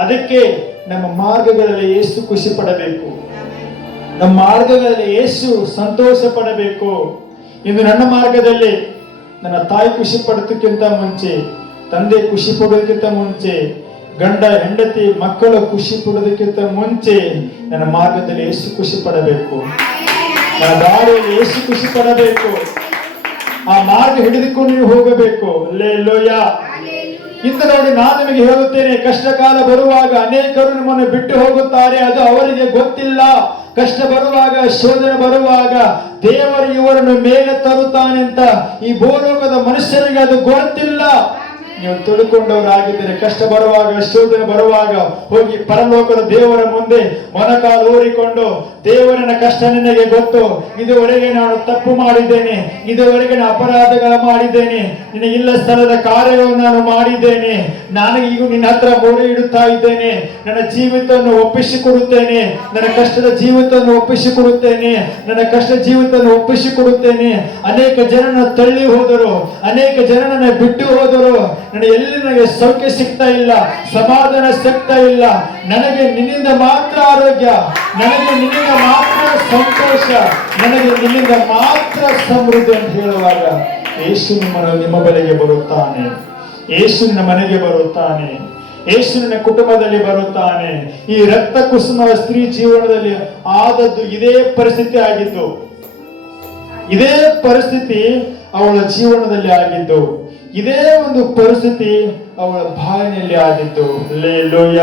ಅದಕ್ಕೆ ನಮ್ಮ ಮಾರ್ಗಗಳಲ್ಲಿ ಏಸು ಖುಷಿ ಪಡಬೇಕು ನಮ್ಮ ಮಾರ್ಗಗಳಲ್ಲಿ ಏಸು ಸಂತೋಷ ಪಡಬೇಕು ಇಂದು ನನ್ನ ಮಾರ್ಗದಲ್ಲಿ ನನ್ನ ತಾಯಿ ಖುಷಿ ಪಡೋದಕ್ಕಿಂತ ಮುಂಚೆ, ತಂದೆ ಖುಷಿ ಪಡೋದಕ್ಕಿಂತ ಮುಂಚೆ, ಗಂಡ, ಹೆಂಡತಿ, ಮಕ್ಕಳು ಖುಷಿ ಪಡೋದಕ್ಕಿಂತ ಮುಂಚೆ ನನ್ನ ಮಾರ್ಗದಲ್ಲಿ ಎಷ್ಟು ಖುಷಿ ಪಡಬೇಕು ನನ್ನ ದಾರಿಯಲ್ಲಿ ಎಷ್ಟು ಖುಷಿ ಪಡಬೇಕು ಆ ಮಾರ್ಗ ಹಿಡಿದುಕೊಂಡು ಹೋಗಬೇಕು. ಲೇ ಲೋಯ ಇಂದು ನೋಡಿ ನಾನು ನಿಮಗೆ ಹೇಳುತ್ತೇನೆ, ಕಷ್ಟ ಕಾಲ ಬರುವಾಗ ಅನೇಕರು ನಿಮ್ಮನ್ನು ಬಿಟ್ಟು ಹೋಗುತ್ತಾರೆ, ಅದು ಅವರಿಗೆ ಗೊತ್ತಿಲ್ಲ. ಕಷ್ಟ ಬರುವಾಗ, ಶೋಧನೆ ಬರುವಾಗ ದೇವರು ಇವರನ್ನು ಮೇಲೆ ತರುತ್ತಾನೆ ಅಂತ ಈ ಭೂಲೋಕದ ಮನುಷ್ಯರಿಗೆ ಅದು ಗೊತ್ತಿಲ್ಲ. ನೀವು ತಿಳ್ಕೊಂಡವರಾಗಿದ್ದರೆ ಕಷ್ಟ ಬರುವಾಗ ಶೋಧನೆ ಬರುವಾಗ ಹೋಗಿ ಪರಲೋಕದ ದೇವರ ಮುಂದೆ ಮೊನಕಾಲು ಊರಿಕೊಂಡು, ದೇವರನ ಕಷ್ಟ ನಿನಗೆ ಗೊತ್ತು. ಇದುವರೆಗೆ ನಾನು ತಪ್ಪು ಮಾಡಿದ್ದೇನೆ, ಇದುವರೆಗೆ ಅಪರಾಧಗಳ ಮಾಡಿದ್ದೇನೆ, ನಿನ್ನ ಇಲ್ಲ ಸ್ಥಳದ ಕಾರ್ಯವನ್ನು ನಾನು ಮಾಡಿದ್ದೇನೆ ನಾನು ಈಗ ನಿನ್ನ ಹತ್ರ ಮೊರೆ ಇಡುತ್ತಾ ಇದ್ದೇನೆ, ನನ್ನ ಜೀವಿತವನ್ನು ಒಪ್ಪಿಸಿಕೊಡುತ್ತೇನೆ ನನ್ನ ಕಷ್ಟದ ಜೀವಿತವನ್ನು ಒಪ್ಪಿಸಿಕೊಡುತ್ತೇನೆ ನನ್ನ ಕಷ್ಟ ಜೀವಿತವನ್ನು ಒಪ್ಪಿಸಿಕೊಡುತ್ತೇನೆ ಅನೇಕ ಜನನ ತಳ್ಳಿ ಹೋದರು, ಅನೇಕ ಜನನ ಬಿಟ್ಟು ಹೋದರು. ನನಗೆ ಎಲ್ಲಿ ನನಗೆ ಸೌಖ್ಯ ಸಿಗ್ತಾ ಇಲ್ಲ, ಸಮಾಧಾನ ಸಿಗ್ತಾ ಇಲ್ಲ, ನನಗೆ ನಿನ್ನಿಂದ ಮಾತ್ರ ಆರೋಗ್ಯ, ನನಗೆ ನಿನ್ನಿಂದ ಮಾತ್ರ ಸಂತೋಷ, ನನಗೆ ನಿನ್ನಿಂದ ಮಾತ್ರ ಸಮೃದ್ಧಿ ಅಂತ ಹೇಳುವಾಗ ಯೇಸು ನಿಮ್ಮನ್ನು ನಿಮ್ಮ ಬೆಲೆಗೆ ಬರುತ್ತಾನೆ. ಯೇಸು ಮನೆಗೆ ಬರುತ್ತಾನೆ. ಯೇಸುವಿನ ಕುಟುಂಬದಲ್ಲಿ ಬರುತ್ತಾನೆ. ಈ ರಕ್ತ ಕುಸುಮ ಸ್ತ್ರೀ ಜೀವನದಲ್ಲಿ ಆದದ್ದು ಇದೇ ಪರಿಸ್ಥಿತಿ ಆಗಿದ್ದು, ಇದೇ ಪರಿಸ್ಥಿತಿ ಅವಳ ಜೀವನದಲ್ಲಿ ಆಗಿದ್ದು ಇದೇ ಒಂದು ಪರಿಸ್ಥಿತಿ ಅವಳ ಬಾಯಿನಲ್ಲಿ ಆದಿತ್ತು ಲೇ ಲೋಯ